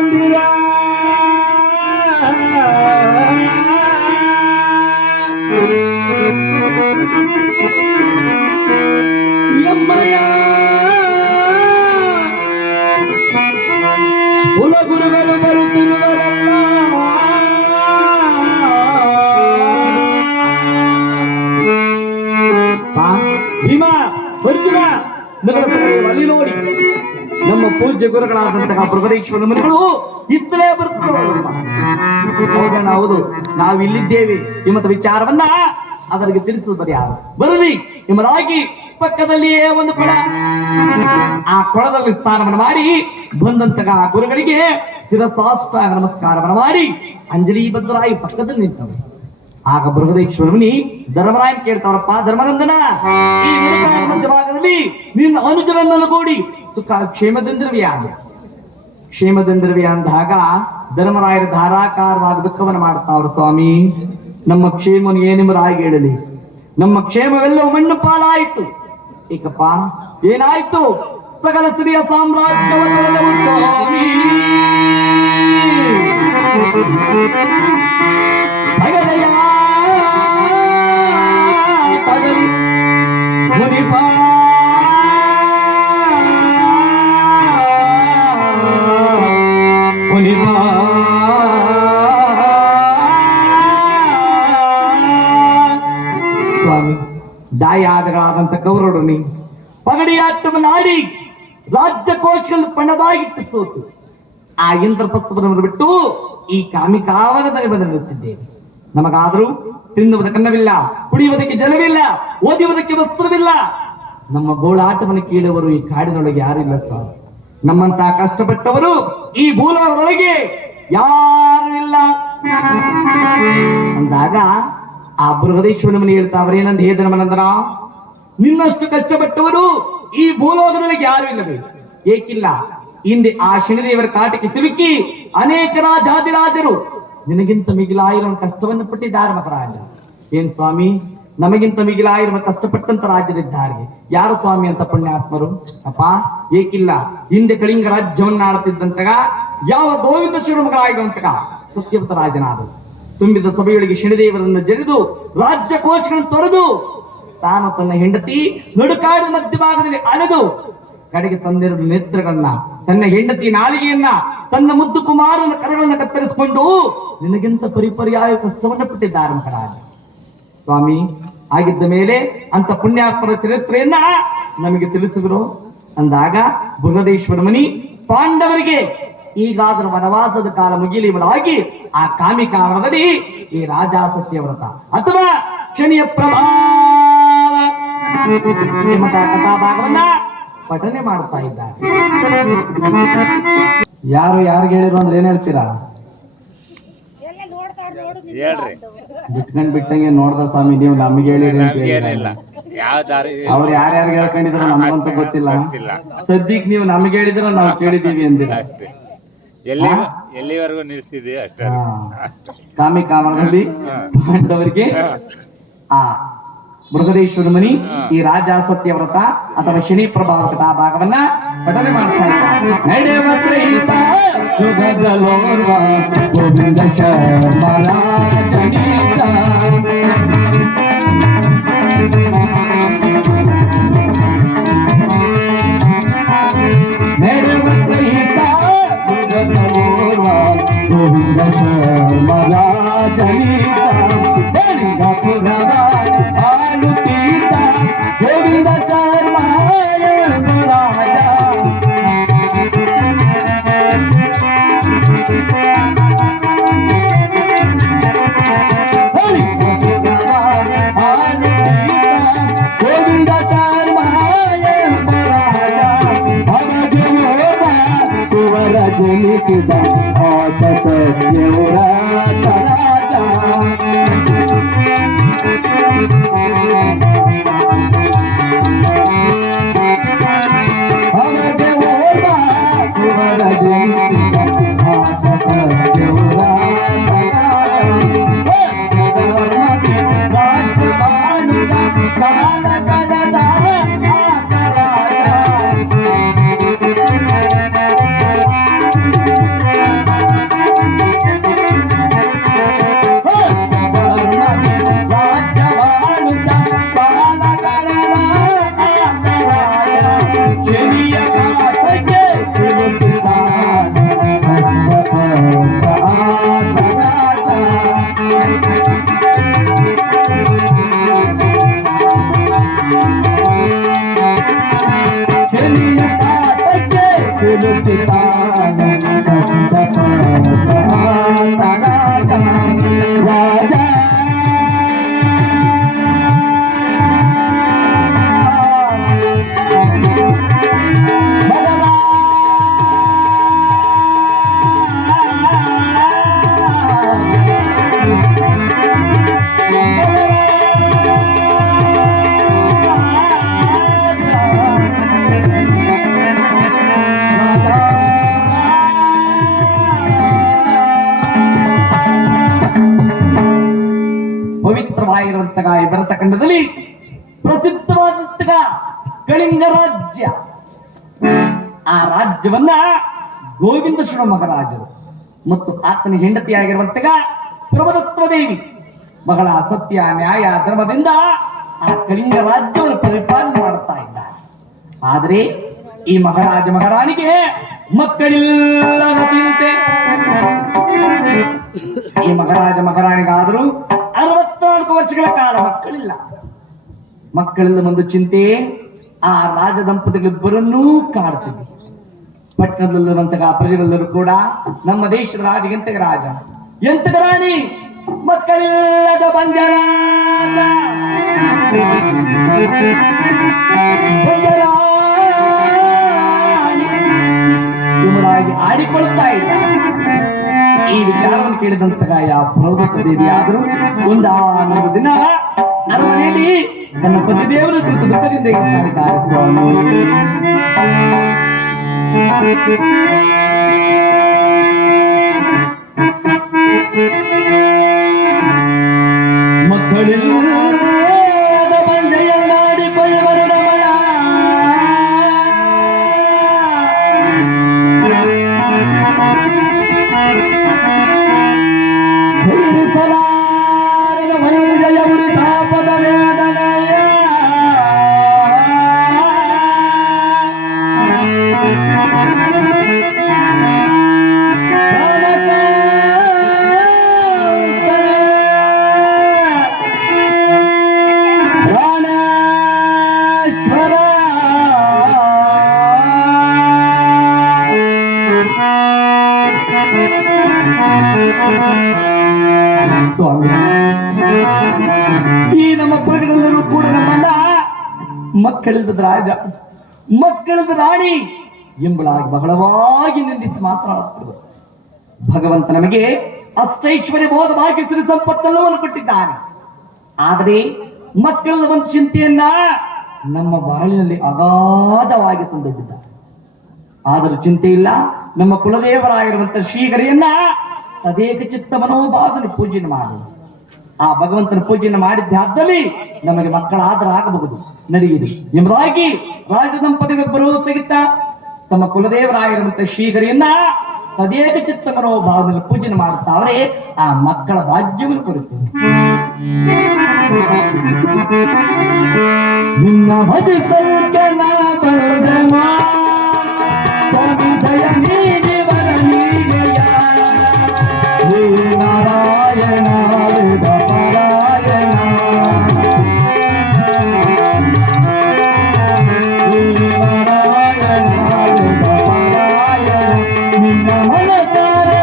ಮಂದಿರ ಎಮ್ಮಯ್ಯ ಕುಲಗುರುಗಳು ಬರುತ್ತಿರುವರಲ್ಲ ಭೀಮಾ ಅರ್ಜುನ ಅಲ್ಲಿ ನೋಡಿ ನಮ್ಮ ಪೂಜ್ಯ ಗುರುಗಳಾದಂತಹ ಬೃಹದೇಶ್ವರ ಮುನಿಗಳು ಇತ್ತಲೇ ಬರುತ್ತಾರೆ. ಹೌದು, ನಾವಿಲ್ಲಿದ್ದೇವೆ ಎಂಬ ವಿಚಾರವನ್ನ ಅವರಿಗೆ ತಿಳಿಸುವುದು ಯಾರು? ಬರಲಿ ಎಂಬುದಾಗಿ ಪಕ್ಕದಲ್ಲಿಯೇ ಒಂದು ಕೊಳ, ಆ ಕೊಳದಲ್ಲಿ ಸ್ನಾನವನ್ನು ಮಾಡಿ ಬಂದಂತಹ ಗುರುಗಳಿಗೆ ಶಿರಸಾಷ್ಟಾಂಗ ನಮಸ್ಕಾರವನ್ನು ಮಾಡಿ ಅಂಜಲಿ ಬದ್ಧರಾಗಿ ಪಕ್ಕದಲ್ಲಿ ನಿಂತವರು. ಆಗ ಬೃಹದೇಶ್ವರ ಮುನಿ ಧರ್ಮರಾಯನ್ ಕೇಳ್ತಾವರಪ್ಪ, ಧರ್ಮನಂದನ, ಈ ಮಧ್ಯಭಾಗದಲ್ಲಿ ನಿನ್ನ ಅನುಜನನ್ನು ಕೂಡಿ ಸುಖ ಕ್ಷೇಮದಿಂದಿರುವಿಯಾ? ಕ್ಷೇಮದಿಂದಿರುವಿಯ ಅಂದಾಗ ಧರ್ಮರಾಯರ ಧಾರಾಕಾರವಾದ ದುಃಖವನ್ನು ಮಾಡ್ತಾವ್ರ. ಸ್ವಾಮಿ, ನಮ್ಮ ಕ್ಷೇಮವನ್ನು ಏನೆಂಬುದಾಗಿ ಹೇಳಲಿ? ನಮ್ಮ ಕ್ಷೇಮವೆಲ್ಲವೂ ಮಣ್ಣು ಪಾಲಾಯಿತು. ಏಕಪ್ಪ, ಏನಾಯ್ತು? ಸಕಲ ಸ್ತ್ರೀಯ ಸಾಮ್ರಾಜ್ಯವನ್ನು ಸ್ವಾಮಿ ಭಗದಯ ಪಗಲಿ ಮುನಿಪಾ ಮುನಿಪಾ ಸ್ವಾಮಿ, ದಾಯಾದಗಳಾದಂತ ಕೌರವರನ್ನು ಪಗಡಿಯಾಟವನ್ನಾಡಿ ರಾಜ್ಯ ಕೋಶಗಳು ಪಣವಾಗಿಟ್ಟು ಸೋತು ಆ ಇಂದ್ರಪತ್ರವನ್ನು ಬಿಟ್ಟು ಈ ಕಾಮಿಕಾವನದಲ್ಲಿ ಬದಲಿಸಿದ್ದೇವೆ. ನಮಗಾದರೂ ತಿನ್ನುವುದಕ್ಕೆ ಅನ್ನವಿಲ್ಲ, ಕುಡಿಯುವುದಕ್ಕೆ ಜಲವಿಲ್ಲ, ಓದುವುದಕ್ಕೆ ವಸ್ತ್ರವಿಲ್ಲ. ನಮ್ಮ ಗೋಳಾಟವನ್ನು ಕೇಳುವರು ಈ ಕಾಡಿನೊಳಗೆ ಯಾರಿಲ್ಲ ಸ್ವಾಮಿ. ನಮ್ಮಂತ ಕಷ್ಟಪಟ್ಟವರು ಈ ಭೂಲೋಕದೊಳಗೆ ಯಾರು ಇಲ್ಲ ಅಂದಾಗ ಆ ಬೃಹದೇಶ್ವರ ಮುನಿ ಹೇಳ್ತಾವ್ರ, ಏನಂದ ಹೇ ಧರ್ಮನಂದನ, ನಿನ್ನಷ್ಟು ಕಷ್ಟಪಟ್ಟವರು ಈ ಭೂಲೋಕದೊಳಗೆ ಯಾರು ಇಲ್ಲವೇ? ಏಕಿಲ್ಲ, ಹಿಂದೆ ಆ ಶನಿದೇವರ ಕಾಟಕ್ಕೆ ಸಿಲುಕಿ ಅನೇಕ ರಾಜಾದಿರಾಜರು ನಿನಗಿಂತ ಮಿಗಿಲಾಗಿರುವ ಕಷ್ಟವನ್ನು ಪಟ್ಟಿದ್ದಾರೆ. ಮಹಾರಾಜ, ಏನ್ ಸ್ವಾಮಿ, ನಮಗಿಂತ ಮಿಗಿಲಾಗಿರುವ ಕಷ್ಟಪಟ್ಟಂತ ರಾಜರಿದ್ದಾರೆ. ಯಾರು ಸ್ವಾಮಿ ಅಂತ ಪುಣ್ಯಾತ್ಮರು? ಅಪ್ಪ, ಏಕಿಲ್ಲ, ಹಿಂದೆ ಕಳಿಂಗ ರಾಜ್ಯವನ್ನ ಆಡುತ್ತಿದ್ದಂತಗ ಯಾವ ಗೋವಿಂದ ಶಿವಮಗಳಾಗಿರುವಂತಗ ಸತ್ಯವತ ರಾಜನಾದರು. ತುಂಬಿದ ಸಭೆಯೊಳಗೆ ಶನಿದೇವರನ್ನು ಜರಿದು ರಾಜ್ಯ ಕೋಶಗಳನ್ನು ತೊರೆದು ತಾನು ತನ್ನ ಹೆಂಡತಿ ನಡುಕಾಡಿನ ಮಧ್ಯಭಾಗದಲ್ಲಿ ಅಲೆದು ಕಡೆಗೆ ತಂದಿರುವ ನೇತ್ರಗಳನ್ನ, ತನ್ನ ಹೆಂಡತಿ ನಾಲಿಗೆಯನ್ನ, ತನ್ನ ಮುದ್ದು ಕುಮಾರನ ಕರಗಳನ್ನ ಕತ್ತರಿಸಿಕೊಂಡು ನಿನಗಿಂತ ಪರಿಪರ್ಯಾಯ ಕಷ್ಟವನ್ನು ಪಟ್ಟಿದ್ದಾರೆ ಮಹಾರಾಜ. ಸ್ವಾಮಿ, ಆಗಿದ್ದ ಮೇಲೆ ಅಂತ ಪುಣ್ಯಾತ್ಮರ ಚರಿತ್ರೆಯನ್ನ ನಮಗೆ ತಿಳಿಸಿದ್ರು ಅಂದಾಗ ಬೃಹದೇಶ್ವರ ಮುನಿ ಪಾಂಡವರಿಗೆ ಈಗಾದರೂ ವನವಾಸದ ಕಾಲ ಮುಗಿಲಿವಲಾಗಿ ಆ ಕಾಮಿಕಾವನದಲ್ಲಿ ಈ ರಾಜಾಸತ್ಯ ವ್ರತ ಅಥವಾ ಕ್ಷಣಿಯ ಪ್ರಭಾವ ಕಥಾಭಾಗವನ್ನ ಪಠನೆ ಮಾಡ್ತಾ ಇದ್ದಾರೆ. ಯಾರು ಯಾರಿಗೆ ಹೇಳಿದ್ರು ಅಂದ್ರೆ ಏನ್ ಹೇಳ್ತೀರಾ? ಬಿಟ್ಕೊಂಡ್ ಬಿಟ್ಟಂಗೆ ನೋಡ್ದ ಸ್ವಾಮಿ, ನೀವು ನಮ್ಗೆ ಹೇಳಿರಿ ಅವ್ರು ಯಾರ್ಯಾರು ಹೇಳ್ಕೊಂಡಿದ್ರು ನಮ್ಗಂತ ಗೊತ್ತಿಲ್ಲ. ಸದ್ಯಕ್ ನೀವು ನಮ್ಗೆ ಹೇಳಿದ್ರ ನಾವು ಕೇಳಿದೀವಿ ಅಂದಿರ. ಎಲ್ಲಿವರೆಗೂ ನಿಲ್ಸಿದೀವಿ ಅಷ್ಟೇ. ಕಾಮಿಕಾವನದಲ್ಲಿ ಪಾಂಡವರಿಗೆ ಆ ಬೃಹದೇಶ್ವರ ಮುನಿ ಈ ರಾಜಾಸತ್ಯ ವ್ರತ ಅಥವಾ ಶನಿ ಪ್ರಭಾವ ಕಥಾ ಭಾಗವನ್ನ ಪಠನೆ ಮಾಡ್ತಾ ಪವಿತ್ರವಾಗಿರುವಂತಹ ಈ ಭರತಖಂಡದಲ್ಲಿ ಪ್ರಸಿದ್ಧವಾದಂತಹ ಕಳಿಂಗ ರಾಜ್ಯ. ಆ ರಾಜ್ಯವನ್ನ ಗೋವಿಂದ ಶೃಂಗ ಮಹಾರಾಜರು ಮತ್ತು ಆತನ ಹೆಂಡತಿಯಾಗಿರುವಂತಹ ಪ್ರಭದತ್ವ ದೇವಿ ಬಹಳ ಸತ್ಯ ನ್ಯಾಯ ಧರ್ಮದಿಂದ ಆ ಕಳಿಂಗ ರಾಜ್ಯವನ್ನು ಪರಿಪಾಲನೆ ಮಾಡುತ್ತಾ ಇದ್ದಾರೆ. ಆದರೆ ಈ ಮಹಾರಾಜ ಮಹಾರಾಣಿಗೆ ಮಕ್ಕಳಿಲ್ಲದ ಚಿಂತೆ. ಈ ಮಹಾರಾಜ ಮಹಾರಾಣಿಗಾದರೂ 64 ವರ್ಷಗಳ ಕಾಲ ಮಕ್ಕಳಿಲ್ಲ ಒಂದು ಚಿಂತೆ ಆ ರಾಜ ದಂಪತಿಗಳಿಬ್ಬರನ್ನೂ ಕಾಡ್ತಿದೆ. ಪಟ್ಟಣದಲ್ಲಿರುವಂತಹ ಪ್ರಜೆಗಳೆಲ್ಲರೂ ಕೂಡ ನಮ್ಮ ದೇಶದ ರಾಜ ಎಂತಗ ರಾಣಿ ಮಕ್ಕಳಿಲ್ಲದ ಇವರಾಗಿ ಆಡಿಕೊಳ್ಳುತ್ತಾ ಇದ್ದ. ಈ ವಿಚಾರವನ್ನು ಕೇಳಿದಂತಹ ಯಾವ ಪ್ರಭುತ್ವ ದೇವಿ ಆದರೂ ಒಂದಾನೊಂದು ದಿನ ಅರಮನೆಯಲ್ಲಿ ತನ್ನ ಪತಿದೇವರು ಕುರಿತು ದುಃಖದಿಂದ ಇದ್ದಾರೆ. ಸ್ವಾಮಿ ಮಕ್ಕಳಿಲ್ಲದ ಬಂಜೆಯನ್ನಾಡಿಕೊಳ್ಳುವರು ರಮಣ. ಸ್ವಾಮಿ, ಈ ನಮ್ಮ ಪ್ರಜೆಗಳೆಲ್ಲರೂ ಕೂಡ ನಮ್ಮನ್ನ ಮಕ್ಕಳಿಲ್ಲದ ಮಕ್ಕಳಿಲ್ಲದ ರಾಣಿ ಎಂಬುದಾಗಿ ಬಹಳವಾಗಿ ನಿಂದಿಸಿ ಮಾತನಾಡುತ್ತಿರುವುದು. ಭಗವಂತ ನಮಗೆ ಅಷ್ಟೈಶ್ವರ್ಯ ಬೋಧ ಭಾಗ್ಯ ಸಿರಿ ಸಂಪತ್ತೆಲ್ಲವನ್ನು ಕೊಟ್ಟಿದ್ದಾನೆ. ಆದರೆ ಮಕ್ಕಳ ಒಂದು ಚಿಂತೆಯನ್ನ ನಮ್ಮ ಬಾಳಿನಲ್ಲಿ ಅಗಾಧವಾಗಿ ತಂದಿದ್ದಾರೆ. ಆದರೂ ಚಿಂತೆ ಇಲ್ಲ, ನಮ್ಮ ಕುಲದೇವರಾಗಿರುವಂತಹ ಶ್ರೀಹರಿಯನ್ನ ತದೇಕ ಚಿತ್ತ ಮನೋಭಾವನ ಪೂಜೆ ಮಾಡಿ ಆ ಭಗವಂತನ ಪೂಜೆಯನ್ನು ಮಾಡಿದ್ದೆ ಆದಲ್ಲಿ ನಮಗೆ ಮಕ್ಕಳಾದರೂ ಆಗಬಹುದು, ನಡೆಯುವುದು ಎಂಬುದಾಗಿ ರಾಜ ದಂಪತಿಗಳಿಬ್ಬರು ತೆಗಿತ ತಮ್ಮ ಕುಲದೇವರಾಗಿರುವಂತಹ ಶ್ರೀಹರಿಯನ್ನ ತದೇಕ ಚಿತ್ತ ಮನೋಭಾವದಲ್ಲಿ ಪೂಜೆ ಮಾಡುತ್ತಾವರೆ ಆ ಮಕ್ಕಳ ಭಾಗ್ಯವನ್ನು ಕುರಿತು ನಿನ್ನ ಭಜಿಸಲ್ಕೆಲ್ಲ ಬರದಮಾ ಸ್ವಾಮಿ ಜಯ ನೀಡಿವರ ನೀಡೆಯ ಹೇ ನಾರಾಯಣ ವೇದ ಪಾರಾಯಣ ಹೇ ನಾರಾಯಣ ವೇದ ಪಾರಾಯಣ ನಿನ್ನ ಮನಸಾರೆ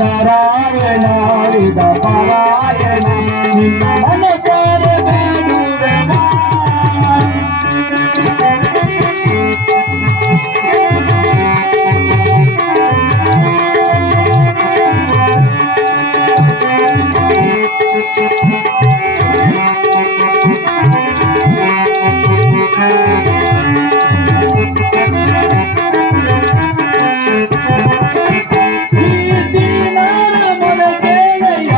ನಾರಾಯಣ ವೇದ ಪಾರಾಯಣ ನಿನ್ನ ಮನಸಾರೆ ಬೇಡುವೆನ. ಈ ದಿನದ ಮೊದಲ ಗೆಳೆಯ